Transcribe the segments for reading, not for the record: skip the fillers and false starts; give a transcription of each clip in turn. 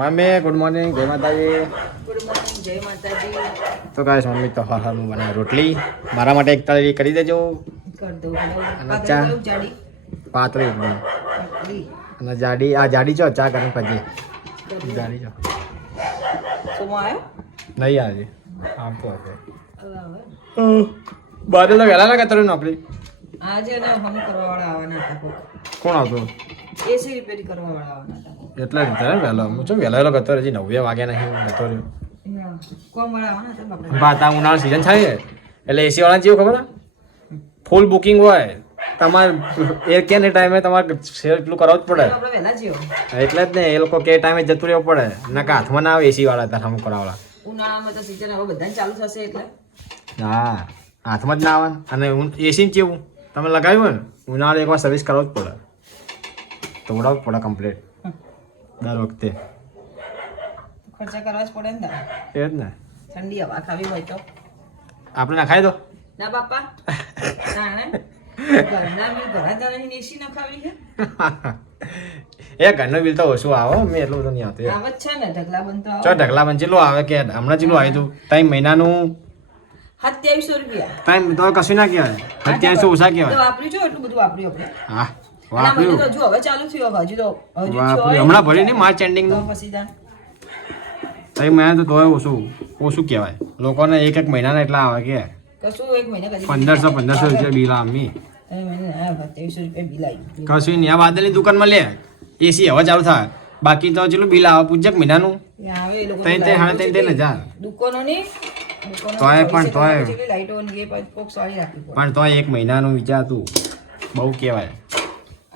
Mummy good morning જય માતાજી. Good morning, જય માતાજી. તો ગાઈસ મમ્મી તો હાલમાં બનાવે રોટલી. મારા માટે એક તાળી કરી દેજો. કર દો અને ચા જાડી પાતળી એકદમ. પાતળી. અને જાડી આ જાડી છો ચા ગરમ પછી જાડી છો સોમાં આવ્યો નહીં આજે આમ તો હશે હવે આવે. બારે તો વહેલા લાગે તારી નોકરી. આજે ને હમ કરવા વાળા આવવાના હતા કોક. કોણ આવતું એસી રિપેરી કરવા વાળા આવવાના હતા કોક. એટલા રીતે વહેલો હું છું વહેલો ગતો હજી 9 વાગ્યા નહીં ગતો રહ્યો. હા, કોમ વાળા આવવાના હતા બાપરે. બાત આ ઉનાળો સિઝન થાય ને એટલે એસી વાળા જેવું ખબર ફૂલ બુકિંગ હોય તમારે એ કે ટાઈમે તમારે શેર એટલું કરાવવું જ પડે. આપણે વહેલા જીઓ. એટલે જ ને એ લોકો કે ટાઈમે જતું રહેવું પડે નકા હાથમાં ના આવે એસી વાળા તાર હમ કરાવડા. ઉનાળામાં તો સિઝન હવે બધાને ચાલુ થશે એટલે હા હાથમાં જ ના આવે અને એસી કેવું તમે લગાવ્યું ને ઉનાળે એકવાર સર્વિસ કરાવવું જ પડે તોડાવવું જ પડે કમ્પ્લીટ દર વખતે ખર્ચા કરવા જ પડે ને તારે. એ જ ને ઠંડી હવા ખાવી હોય તો આપણે ના ખાઈ દો. ના બાપા ના ને ઘરના બી ઘણા જણાની એસી ના ખાવી છે. એ ઘરનું બિલ તો ઓછું આવે મેં એટલું બધું નહીં આવતું આવત છે ને ઢગલા બંધ તો ચો ઢગલા બંધ ચેટલું આવે કે હમણાં ચેટલું આવ્યું હતું 3 મહિનાનું 2700 રૂપિયા. ટાઈમ તો કશું ના કહેવાય 2700 ઓછા તો કહેવાય. વાપર્યું છે એટલું બધું વાપર્યું આપણે. હા અને આ મહિનો વાપર્યું તો હજુ હવે ચાલુ થયો હજુ તો વાપર્યું હમણાં ભરી નહીં માર્ચ એન્ડિંગ તો નું પછી તાન 3 મહિના તો તોય ઓછું કહેવાય લોકોને એક મહિનાના એટલા આવે કે કશું એક મહિને કદી 1500 રૂપિયા બિલ આમી એ મહિને આ 2700 રૂપિયા બિલ આવ્યું. કશું નહીં આ બાદલની દુકાનમાં લે એસી હવે ચાલુ થાય બાકી તો ચેટલું બિલ આવે પૂછજે મહિનાનું એ આવે એ લોકો 3,000 દુકાનોની તોય પણ તોય જેટલી લાઈટો ને એ પણ કોક સારી રાખવી પડે. પણ તોય 1 મહિનાનું વિચારતું બહુ કહેવાય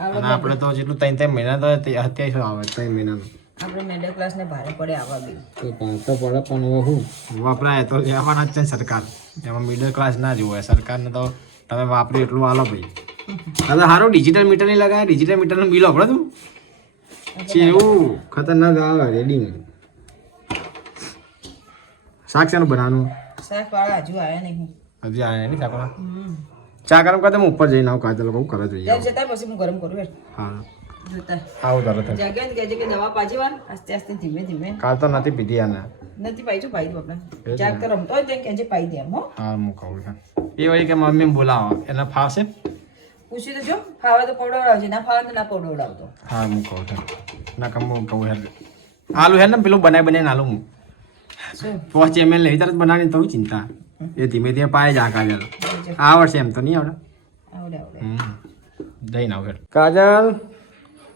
અને આપણે તો જેટલું 3 મહિના તો 2700 આવે 3 મહિનાનું આપણે મિડલ ક્લાસ ને ભારે પડે આવા બિલ. તો પડે પણ હવે શું વપરાય તો લેવાના જ છે ને સરકાર એમાં મિડલ ક્લાસ ના જોવે સરકારને તો તમે વાપરી એટલું હાલો ભાઈ. હવે સારું ડિજિટલ મીટર નહીં લગાવે ડિજિટલ મીટરનું બિલ આપડે તું છે એવું ખતરનાક આવે રેડિંગ. શાક શેનું બનાવવાનું શાક વાળા હજુ આવ્યા નહીં. હજી આયા નહીં શાકવાળા. ચા ગરમ કરતા હું ઉપર જઈને આવું કાજલ કહું કરે જોઈએ. ત્યાં જતા પછી હું ગરમ કરું હેડ. હા જોતા આવું તરત જ. જાગ્યા ને કહેજે કે દવા પાછી વાર આસ્તે આસ્તે ધીમે ધીમે કાલ તો નથી પીધી આને. નથી પાઈ છું પાઈ દઉં આપણે જાગ તો રમતો હોય તો કહેજે પાઈ દે એમ હો. હા હું કહું છું એ વળી કે મમ્મી બોલાવો એને ફાવશે. પૂછી તો જો ફાવે તો પવડાવડાવજે ના ફાવે તો ના પવડાવડાવતો. હા હું કહું છું ના કમ હું કહું હેર આલુ હેર ને પેલું બનાવીને આલું હું શું 5 ml લઈ તરત બનાવીને તો ચિંતા એ ધીમે ધીમે પાય જા કાજલ આવડશે એમ તો નહીં આવડે. આવડે આવડે. જઈને આવ હેર કાજલ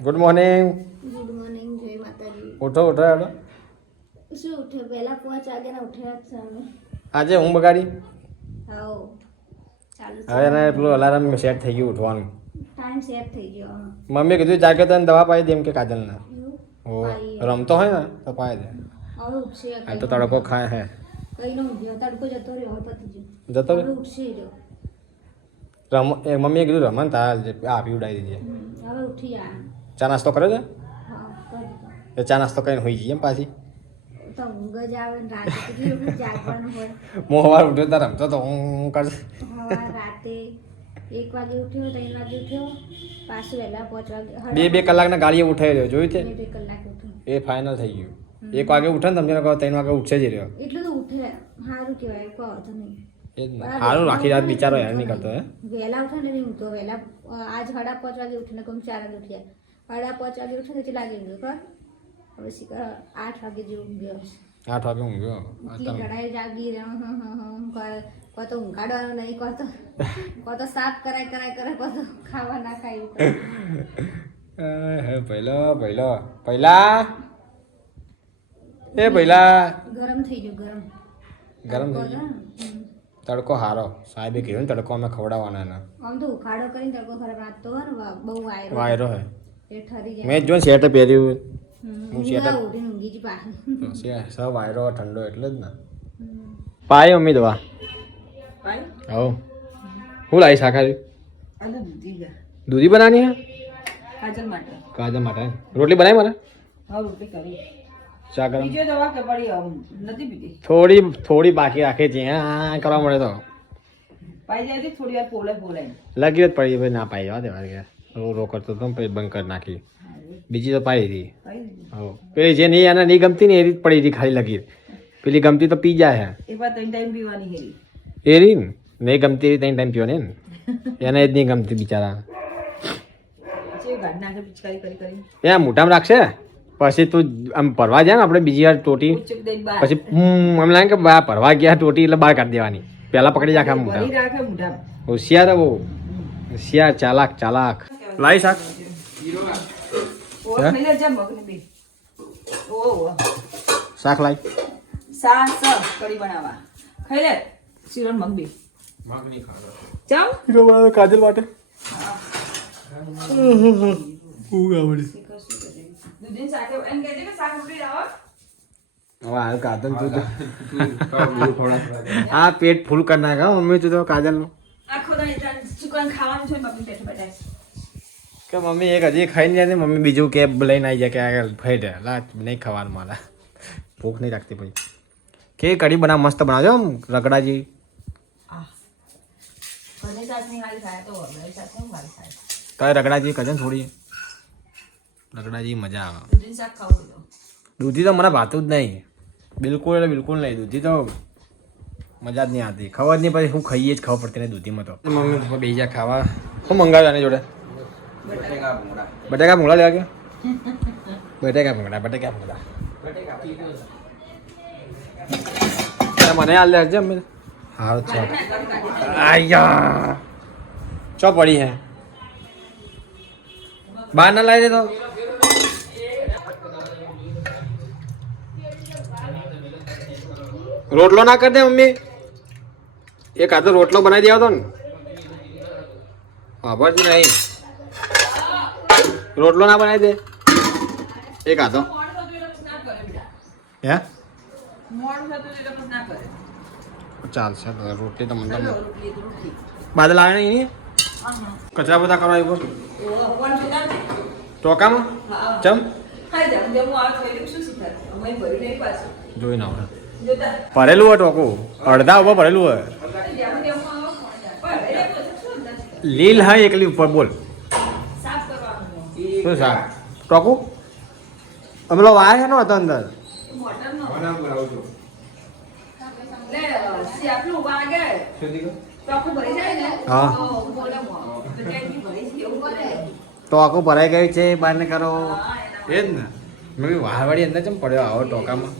ગુડ મોર્નિંગ. ગુડ મોર્નિંગ, જય માતાજી. ઉઠો ઉઠો હેડો. શું ઉઠે પહેલા 5 વાગ્યાના ઉઠ્યા જ છે અમે. આજે હું બગાડી હાઉ ચાલુ હવે એને પેલું અલાર્મ સેટ થઈ ગયું ઉઠવાનું. ટાઈમ સેટ થઈ ગયો હવે. મમ્મી કીધું જાગે તો એને દવા પાઈ દે એમ કે કાજલને. એવું? ઓ પાઈ. રમતો હોય ને તો પાઈ દે. હવે ઉઠશે આ તો તડકો ખાય હે કઈ નો ઉઠ્યો તડકો જતો રહ્યો હવે પતી ગયો જતો રે હવે ઉઠશે રહ્યો. મમ્મીએ કીધું રમન તાર આ પીવડાવી દીધી. હવે ઉઠી આ ચા નાસ્તો કરે છે હા કરી દો. એ ચા નાસ્તો કરીને હોઈ જઈએ એમ પાછી. તો ઊંઘ જ આવે ને રાતે કેટલી વખત જાગવાનું હોય. હું સવાર ઉઠ્યો તાર રમતો તો હું કરશે હવે રાતે 1 વાગે ઉઠ્યો 3 વાગે ઉઠ્યો પાછું વહેલા 5 વાગે 2 કલાકના ગાડીએ ઉઠાઈ રહ્યો જોયું છે 2 કલાક ઉઠ્યો. એ ફાઇનલ થઈ ગયું. 1 વાગે ઉઠે ને તમને કહો 3 વાગે ઉઠશે જ રહ્યો. એટલું તો ઉઠે સારું કહેવાય કોઈ વાંધો નહીં. એ જ ને સારું આખી રાત બિચારો હેરાન નહીં કરતો હે. વહેલા ઉઠે ને હું તો વહેલા આજ 5:30 વાગે ઉઠીને કમ 4 વાગે ઉઠ્યા 5:30 વાગે ઉઠે ને કેટલા વાગે ઊંઘ્યો કર હવે શીખર 8 વાગે જેવું ઊંઘ્યો 8 વાગે ઊંઘ્યો એટલી ઘડાઈ જાગી કો તો ઊંઘાડવાનું નહીં કો તો સાફ કરાય કો તો ખાવા ના ખાય હે પહેલા એ પહેલા ગરમ થઈ ગયું ગરમ થઈ ગયું. તડકો હારો સાહેબે કીધું ને તડકો અમે ખવડાવવાના એના આમ તો ઉખાડો કરીને તડકો ખરાબ રાત તો હોય ને બહુ વાયરો હે એ ઠરી જાય મેં જો શેર્ટ પહેર્યું હું શેર્ટ ઉઠીને ઊંઘી જ પાછી સબ વાયરો ઠંડો એટલે જ ને પાય મમ્મી દવા પાઈ હો હું લાવી શાકારી અને દૂધી ગયા દૂધી બનાવવાની હે કાજલ માટે કાજલ માટે રોટલી બનાવી મારે હા રોટલી કરી ચા ગરમ બીજો દવા કે પડી નથી પીધી થોડી બાકી રાખે છે હા કરવા મળે તો પાઈ જાય થોડી વાર પોલે લગી જ પડી ભાઈ ના પાઈ જવા દેવા ગયા રો કરતો હતો પછી બંધ કરી નાખી. બીજી તો પાડી હતી. હો પેલી જે નહીં એને નહીં ગમતી ને એ રીત પડી હતી ખાલી લગી. પેલી ગમતી તો પી જાય એક વાર 3 ટાઈમ પીવાની હેરી. એ રીત નહીં ગમતી 3 ટાઈમ પીવો ને એને જ નહીં ગમતી બિચારા. જે ગાડ નાખે પિચકારી કરી કરી. એ મોટામાં રાખશે પછી તું આમ ભરવા જાય ને આપણે બીજી વાર ટોટી ઉચક દઈ બાર. પછી એમ લાગે કે બા ભરવા ગયા ટોટી એટલે બહાર કાઢી દેવાની. પહેલા પકડી રાખે આમ મોટા ભરી રાખે મોઢા. હોશિયાર હે બહુ હોશિયાર ચાલાક ચાલાક. લાવી શાક ઓર ખાઈ લેજે મગની બી. ઓહ શાક લાવી. સાસ કઢી બનાવવા. ખાઈ લે શીરો મગ બી. ચાલ હીરો બનાવે કાજલ માટે ઊંઘ આવડી. દૂધીન સાથે એમ કહેજે કે શાક રોટલી લાવો. હવે હાલ કાજલ તું તો હા પેટ ફૂલ કરી નાખે હો મમ્મી તું તો કાજલનું. આખો દાડો એટલા ચિકન ખાવાનું છે ને બાપી પેટ બેઠા કે મમ્મી એક હજી ખાઈને જાય ને મમ્મી બીજું કે લઈને આવી જાય કે આગળ ફાઈ દે લા નહીં ખાવાનું મારા ભૂખ નહીં લાગતી પછી. કે કઢી બનાવ મસ્ત બનાવજો આમ રગડાજી. ઘરની સાસની હારી થાય તો ઘરની સાસની હારી થાય. કઈ રગડાજી કજન થોડી રગડાજી મજા આવે. દૂધીન શાક ખાવું તો દૂધી તો મને ભાતું જ નહીં બિલકુલ એટલે બિલકુલ નહીં. દૂધી તો મજા જ નહીં આવતી. ખબર જ નહીં પછી હું ખાઈએ જ ખબર પડતી નહીં દૂધીમાં તો. મમ્મી પપ્પા બેસી જાય ખાવા. શું મંગાવ્યું આની જોડે? બટાકા ભૂંગળા લેવા ગયા? બટાકા ભૂંગળા. મને હાલ લેજે અમે હારું છે. આયા ચો પડી હે બહાર ના લાવી દે તો. રોટલો ના કરી દે મમ્મી. એક આ તો રોટલો બનાવી દેવા તો ને. ખબર જ નહીં રોટલો ના બનાવી દે એક આ તો. હે ચાલશે રોટલી તો મને બાદલ આવે ને એની કચરા બધા કરવા આવ્યો ટોકામાં ચમ જોઈ ના આવડે. ભરેલું હોય ટોકું અડધા ઉપર ભરેલું હોય. લીલ હા એકલી ઉપર બોલ શું શાક ટોકું અમલો વાય છે નો હતો અંદર. હા ટોકું ભરાઈ ગયું છે બહાર ને કરો એ જ ને. મેં વાહવાડી અંદર ચમ પડ્યો આવો ટોકામાં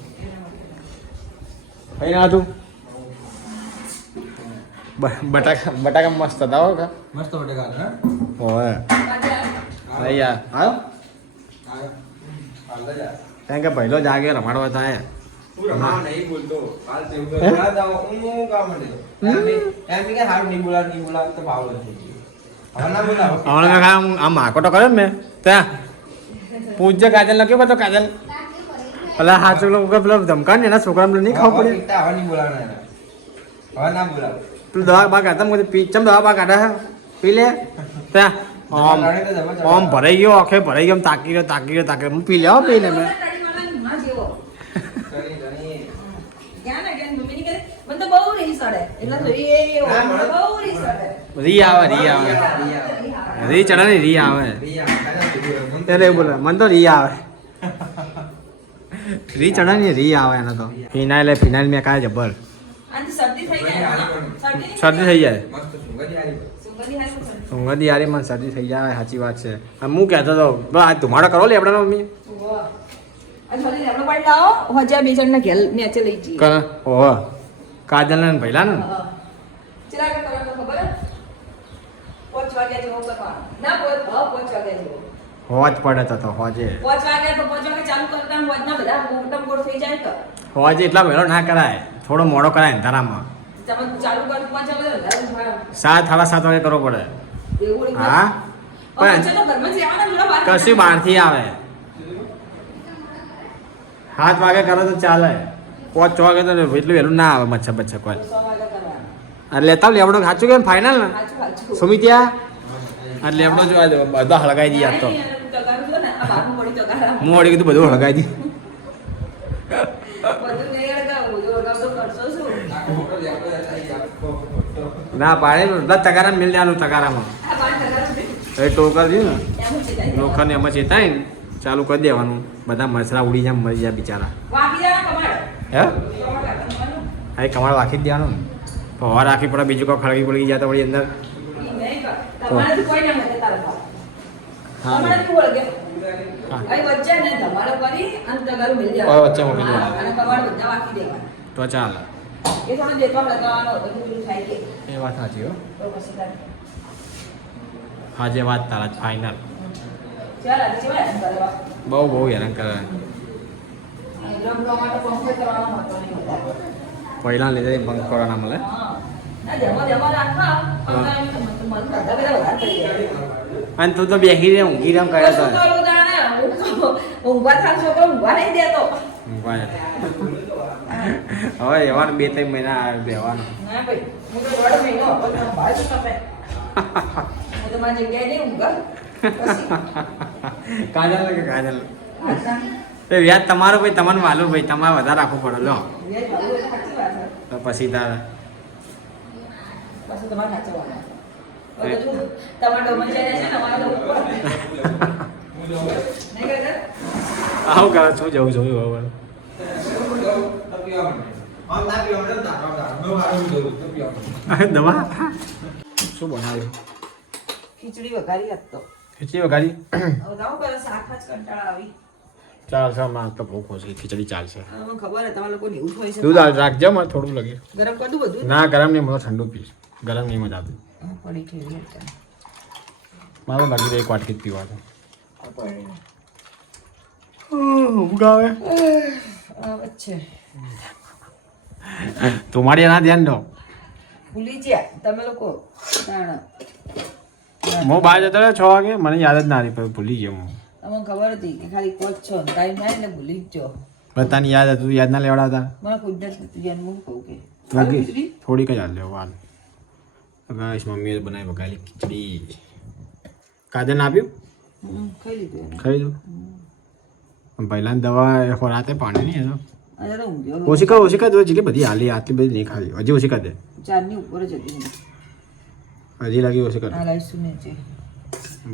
કઈ ના હતું. બટાકા મસ્ત હતા હો કા મસ્ત બટેકા હા ઓય લઈ યાર આવ્યો કારણ કે પહેલો જાગે રમાડવા થાય. નહીં બોલતો કાલ તે બોલા દા હું કામ મને એમ કે હારું નહીં બોલા તો પાવલો થઈ ગયો. હવે ના બોલાવો હમણાં મેં આમ માકોટો કર્યો ને મેં ત્યાં પૂજ્ય કાજલ લખ્યો બધો કાજલ પેલા હાથ પેલો ધમકા ને એના છોકરા નહીં ખાવું પડે. હવે નહીં બોલાવના હવે ના બોલાવો પેલું દવા બા કાઢતા ચમ દવા બા કાઢે પી લે ત્યાં આમ ભરાઈ ગયો આખે ભરાઈ ગયો તાકી રહ્યો હું પી લે પી લે મેં રી આવે રી ચડે ને રી આવે ત્યારે બોલે મને તો રી આવે રી ચડે ને રી આવે એને તો. ફિનાઇલ મેં કાંઈ જબર શરદી થઈ જાય. સુંગંધી યારી મને શરદી થઈ જાય સાચી વાત છે. હું કહેતો હતો આ ધુમાડો કરો લે આપણે મમ્મી ઓહ કાજલ ને ભૈલા ને હોજ પડે તો હોજે હોજે એટલા વહેલો ના કરાય થોડો મોડો કરાય ને તારામાં 7:30 વાગે કરવો પડે. હા પણ કશું બહારથી આવે 7 વાગે કરો તો ચાલે. 5 વાગે તો એટલું વહેલું ના આવે મચ્છર બચ્છર કોઈ. અરે લેતા લેવડો સાચું કેમ ફાઇનલ ને સુમિત્યા અરે લેવડો જોવા દો બધા હળગાઈ દી તો હું વળી કીધું બધું હળગાઈ દી. ના પાડે બધા તગારા મિલ દેવાનું તગારામાં એ ટોકર છે ને એમ છે જાય. લોખંડ એમાં ચેતાય ને ચાલુ કરી દેવાનું બધા મસરા ઉડી જાય મરી જાય બિચારા વાપી જવાના કમાડ. હે કમાડ રાખવાનું. હા એ કમાડ રાખી જ દેવાનું ને પવા રાખી પડે બીજું કોઈ ખળગી પડી જાય તો વળી અંદર ઈ નહીં કર. તમારાથી કોઈ ના મળે તારા ભાવ. હા તમારાથી વળગે. હા. અહીં વચ્ચે ને ધમાડો કરી અને તગારું મિલ જાય. હવે વચ્ચે મૂકી દેવાનું. અને કમાડ બધા વાકી દેવાના. તો ચાલે એ થોડો દેખવા લગાવવાનો બધું પેલું થાય કે એ વાત સાચી હો તો પછી તારે. હા જે વાત તારા જ ફાઇનલ ચાલ આજે છે ને બરાબર. બહુ બહુ હેરાન કરે રમ માટે પંખો કરવાનો હતો નહીં વધારે. પહેલા લીધે પંખોડા ના મળે હા. ના જમા રાખવા પણ મને બધા વધારે થઈ જાય. અને તું તો બેસી રે ઊંઘી રામ કર્યા શું તો કરું તાણે? ઊંઘવા થાય છોકરો ઊંઘવા નહીં દેતો. ઊંઘવા હવે એવાનું 2-3 મહિના બેવાનું ના ભાઈ હું તો દોઢ મહિનો હતો તો ભાઈ શું તમે હું તો મારી જગ્યાએ નહીં ઊંઘા પછી કાજલ કે કાજલ આટલા એ વ્યાજ તમારું ભાઈ તમને માલુમ ભાઈ તમારે વધારે રાખવું પડે લો વેજ ભાવું એટલે સાચી વાત છે. તો પછી તારે પછી તમારે સાચવવાનું. હવે તો શું, તમારે ડોમન ચાલ્યા છે ને અમારે તો ઉપર. નહીં કરતા? આવું કરે શું જવું જોયું હવે આમ ના પીવા મળે ને તારા નો હારું જવું તો પીવા મળે. દવા શું બનાવ્યું ખીચડી વઘારી હતો. ખીચડી વઘારી હવે તો કરે શાક જ કંટાળા આવી. ચાલશે માં તો ભૂખ ઓછી ખીચડી ચાલશે હવે મને ખબર હે તમારે લોકોને એવું હોય છે. દૂધ રાખજો મને થોડું લાગે ગરમ કરી દઉં બધું? ના ગરમ નહીં મને ઠંડુ પીશ ગરમ નહીં મજા આવતી હા, પડી ઠેરી હતા. મારું લાગી એક વાટકી જ પીવાનું આ પડી. ઊંઘ આવે આવે જ છે. તમારી એના ધ્યાન દો ભૂલી ગયા તમે લોકો. તાણ. હું બહાર જતો રહ્યો 6 વાગે મને યાદ જ ના રહી પછી ભૂલી ગયો હું અમને ખબર હતી કે ખાલી કોચ છો ટાઈમ થાય એટલે ભૂલી જ જાઓ. બધાની યાદ હતું યાદ ના લેવડાવતા મને કુદરત નથી ધ્યાન હું કહું કે લાગી થોડીક જ હાલ લેવો હાલ ગાઈસ મમ્મીએ બનાવી વઘારી ખીચડી કાજલ આપ્યું ખાઈ લીધું એને. ખાઈ દો પહેલાની દવા રાતે પાણી નહીં હતો આજે તો ઊંઘ્યો. ઓછી કર જેટલી બધી હાલી આટલી બધી નહીં ખાવી હજી ઓછી કર દે ચારની ઉપર જ હતી. હજી લાગી ઓછી કર આ લાઈશું ને છે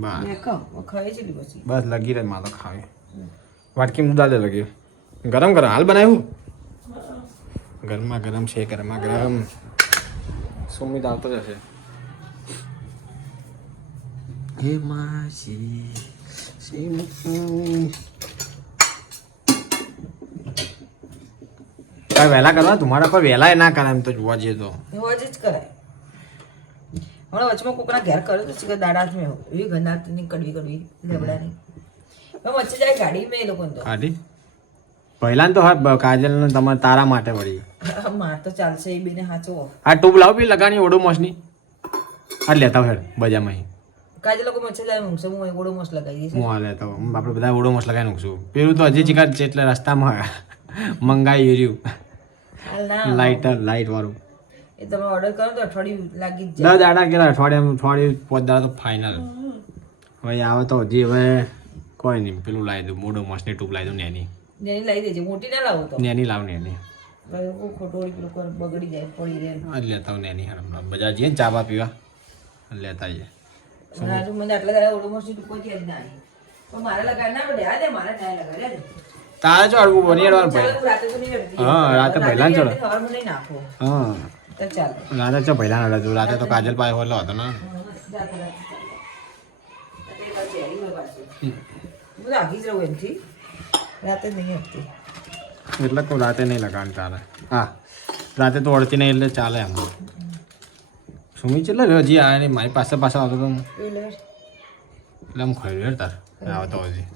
બસ મેં કહું ખાઈ છે પછી બસ લગી રહે મારે ખાવી વાટકી મુદ્દા દે લગી ગરમ ગરમ હાલ બનાવ્યું ગરમા ગરમ છે ગરમા ગરમ સુમિત આવતો જશે હે માસી કાંઈ વહેલા કરવા તમારા પર વહેલા ના કરાય એમ તો જોવા જઈએ તો એવો જ કરાય. હમણાં વચમાં કોકના ઘેર કર્યો તો શીખર દાડા મેં એવી ગંધાતીની કડવી કડવી લેબડાની વચ્ચે જાય ગાડી મેં એ લોકોને તો કાઢી પહેલા તો હા કાજલ ને તમારે તારા માટે વળી માર તો ચાલશે એ બેને હાચવો. આ ટ્યુબ લાવ બી લગાની ઓડોમોસની આ લેતા હોય બજારમાં કાજે લોકો વચ્ચે જાય ઊંઘશે હું ઓળો મસ્ત લગાવી દઈશ. હું આ લેતો આપણે બધા ઓડોમોસ લગાવી નાખશું પેલું તો હજી ચીકા છે એટલે રસ્તામાં મંગાઈ રહ્યું હાલ ના લાઇટ વાળું એ તમે ઓર્ડર કરો તો અઠવાડિયું લાગી જ 10 દાડા કેટલા અઠવાડિયા 5 દાડા તો ફાઇનલ હવે આવે તો હજી હવે કોઈ નહીં પેલું લાવી દઉં ઓડોમોસની ટ્યુબ લાવી દઉં નેની જેની લાવી દેજે મોટી ના લાવો તો નેની લાવ નેની ખોટોડી પેલું બગડી જાય પડી રહે. આ લેતા હું નેની બજાર જઈએ ને ચા બા પીવા લેતા જઈએ હજુ મને આટલા દાડા ઓળો મસ્ત ટૂંકો જ ના આવી તો મારે લગાડ ના પડે આ દે મારે ના લગાડ્યા દે. તારે જો અડવું બની અડવાનું ચાલો, ભાઈ રાતે તો નહીં અડતી. હા, રાતે પહેલા જ ચડો. સવારમાં નહીં નાખો હા તો ચાલો. રાતે ચો પહેલા નડતું રાતે તો કાજલ પાસે હોલો હતો ને રાતે રાતે. રાતે એક વાર ઝેરી હોય પાછું. હું તો આઘી જ રહું એમથી રાતે જ નહીં હટતી. એટલે કોઈ રાતે નહીં લગાવવાનું તારે હા રાતે તો અડતી નહીં એટલે ચાલે એમ સુમી છે એટલે હજી આ મારી પાસે આવતો તો હું. એટલે એટલે આમ ખરી તાર આવતો હજી